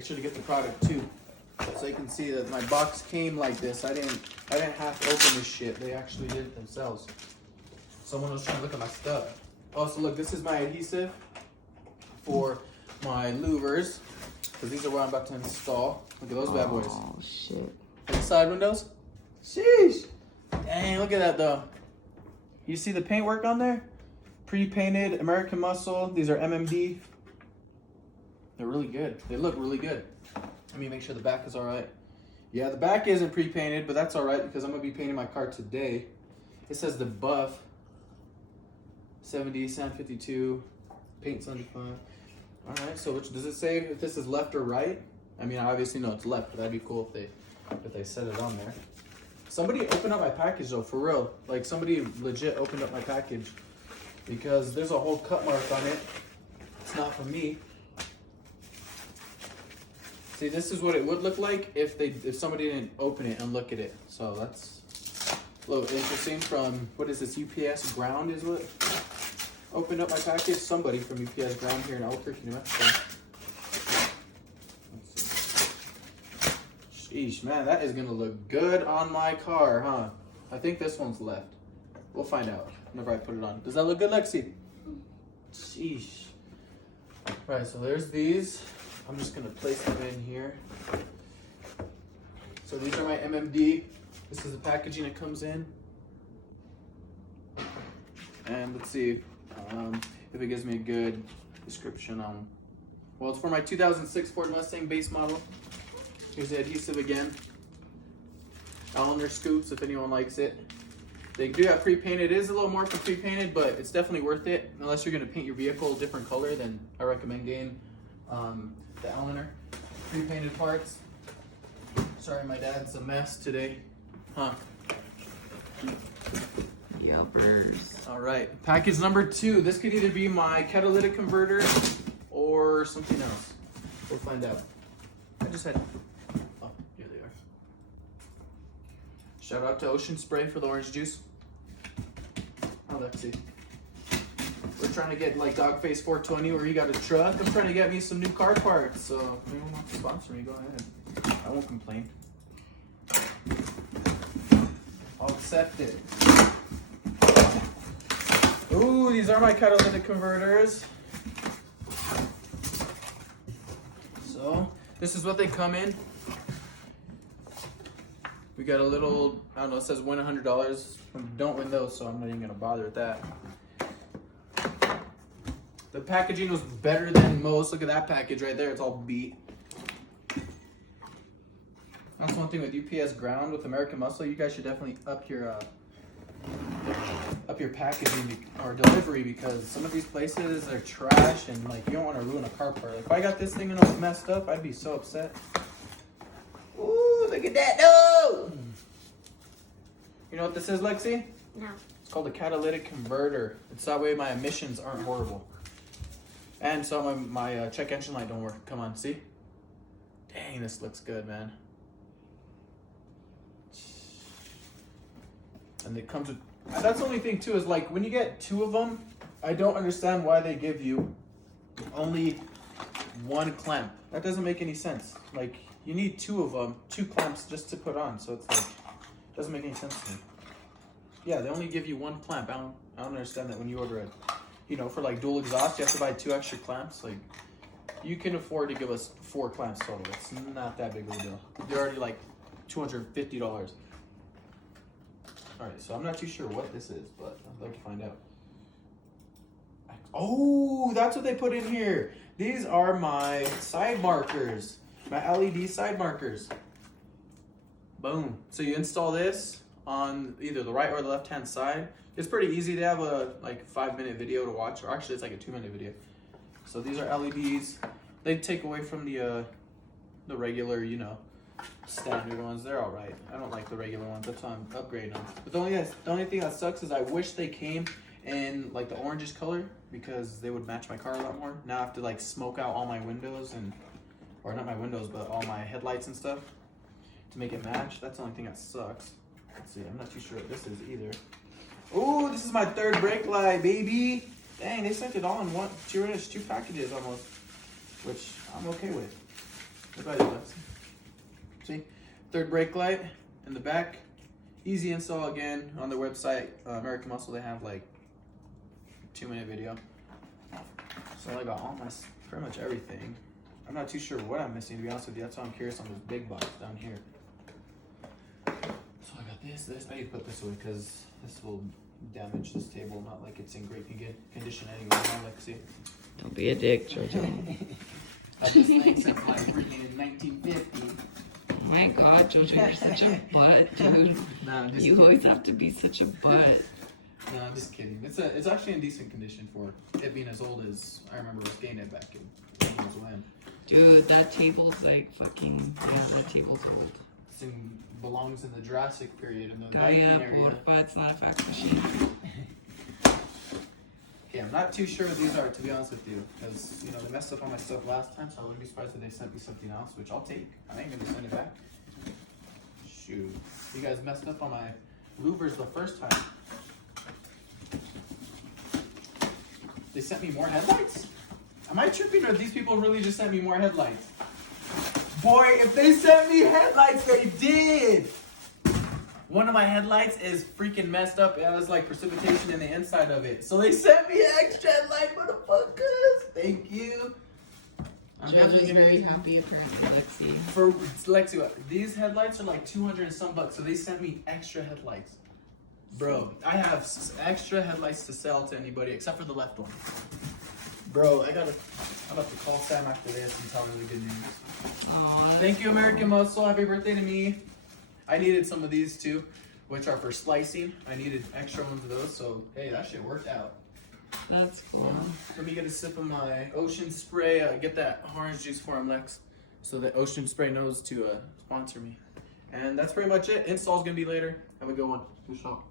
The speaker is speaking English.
make sure to get the product too, so you can see that my box came like this. I didn't have to open this shit. They actually did it themselves. Someone was trying to look at my stuff. Oh, so look, this is my adhesive for my louvers, because these are what I'm about to install. Look at those bad boys. Oh shit. And the side windows. Sheesh. Dang, look at that though. You see the paintwork on there? Pre-painted American Muscle. These are MMD. They're really good. They look really good. Let me make sure the back is all right. Yeah, the back isn't pre-painted, but that's all right because I'm gonna be painting my car today. It says the buff 70, sand 52, paint 75. All right, so which does it say if this is left or right? I mean, I obviously know it's left, but that'd be cool if they set it on there. Somebody opened up my package though, for real. Like somebody legit opened up my package because there's a whole cut mark on it. It's not from me. See, this is what it would look like if somebody didn't open it and look at it. So that's a little interesting. From, what is this, UPS Ground is what opened up my package. Somebody from UPS Ground here in Albuquerque, New Mexico. Let's see. Sheesh, man, that is gonna look good on my car, huh? I think this one's left. We'll find out whenever I put it on. Does that look good, Lexi? Sheesh. Right, so there's these. I'm just gonna place them in here. So these are my MMD. This is the packaging it comes in. And let's see if it gives me a good description on. Well, it's for my 2006 Ford Mustang base model. Here's the adhesive again. Eleanor scoops if anyone likes it. They do have pre-painted. It is a little more for pre-painted, but it's definitely worth it. Unless you're gonna paint your vehicle a different color, then I recommend getting the Eleanor pre-painted parts. Sorry, my dad's a mess today. Huh? Yuppers. All right, package number 2. This could either be my catalytic converter or something else. We'll find out. I just had, oh, here they are. Shout out to Ocean Spray for the orange juice. Oh, let's see. We're trying to get like Dogface 420 where you got a truck. I'm trying to get me some new car parts. So if anyone wants to sponsor me, go ahead. I won't complain. I'll accept it. Ooh, these are my catalytic converters. So this is what they come in. We got a little, I don't know, it says win $100. Don't win those, so I'm not even gonna bother with that. The packaging was better than most. Look at that package right there. It's all beat. That's one thing with UPS Ground with American Muscle. You guys should definitely up your packaging or delivery, because some of these places are trash and like you don't want to ruin a car part. Like if I got this thing and it was messed up, I'd be so upset. Ooh, look at that! No! You know what this is, Lexi? No. It's called a catalytic converter. It's that way my emissions aren't horrible. And so my check engine light don't work. Come on, see? Dang, this looks good, man. And it comes with, that's the only thing too, is like when you get 2 of them, I don't understand why they give you only 1 clamp. That doesn't make any sense. Like you need 2 of them, 2 clamps just to put on. So it's like, doesn't make any sense to me. Yeah, they only give you 1 clamp. I don't understand that when you order it. You know, for like dual exhaust, you have to buy 2 extra clamps. Like, you can afford to give us 4 clamps total. It's not that big of a deal. They're already like $250. All right, so I'm not too sure what this is, but I'd like to find out. Oh, that's what they put in here. These are my side markers, my LED side markers. Boom. So you install this on either the right or the left-hand side. It's pretty easy. They have a like 5-minute video to watch, or actually it's like a 2-minute video. So these are LEDs. They take away from the regular, you know, standard ones. They're all right. I don't like the regular ones. That's why I'm upgrading them. But the only thing that sucks is I wish they came in like the orangish color, because they would match my car a lot more. Now I have to like smoke out all my windows or not my windows, but all my headlights and stuff to make it match. That's the only thing that sucks. Let's see. I'm not too sure what this is either. Oh, this is my 3rd brake light, baby. Dang, they sent it all in 2 packages almost, which I'm okay with. Goodbye, Lex. See? Third brake light in the back. Easy install again on their website. American Muscle, they have like 2-minute video. So I got almost pretty much everything. I'm not too sure what I'm missing, to be honest with you. That's why I'm curious on this big box down here. So I got this. I need to put this away because this will damage this table. Not like it's in great condition anyway. Now, like, see. Don't be a dick, Jojo. I just think since my freaking 1950. Oh my god, Jojo, you're such a butt, dude. Nah, I'm just You kidding. always have to be such a butt. No, I'm just kidding. It's actually in decent condition for it being as old as I remember was getting it back in when I was when. Dude, that table's like fucking, yeah, that table's old. It belongs in the Jurassic period in the Kaya, Viking area. porfa, it's not a fax machine. Okay, I'm not too sure what these are, to be honest with you, because you know they messed up on my stuff last time, so I wouldn't be surprised if they sent me something else, which I'll take. I ain't gonna send it back. Shoot, you guys messed up on my louvers the first time. They sent me more headlights? Am I tripping, or these people really just sent me more headlights? Boy, if they sent me headlights, they did! One of my headlights is freaking messed up. It has like precipitation in the inside of it. So they sent me an extra headlight, motherfuckers! Thank you. I'm Jojo's gonna very use- happy, apparently, Lexi. For Lexi, these headlights are like 200 and some bucks, so they sent me extra headlights. Bro, I have extra headlights to sell to anybody except for the left one. Bro, I'm about to call Sam after this and tell her the good news. Aw, Thank you, American Muscle. Happy birthday to me. I needed some of these too, which are for splicing. I needed extra ones of those, so hey, that shit worked out. that's cool. Let me get a sip of my Ocean Spray. Get that orange juice for him, Lex, so that Ocean Spray knows to sponsor me. And that's pretty much it. Install's gonna be later. Have a good one. Good shot.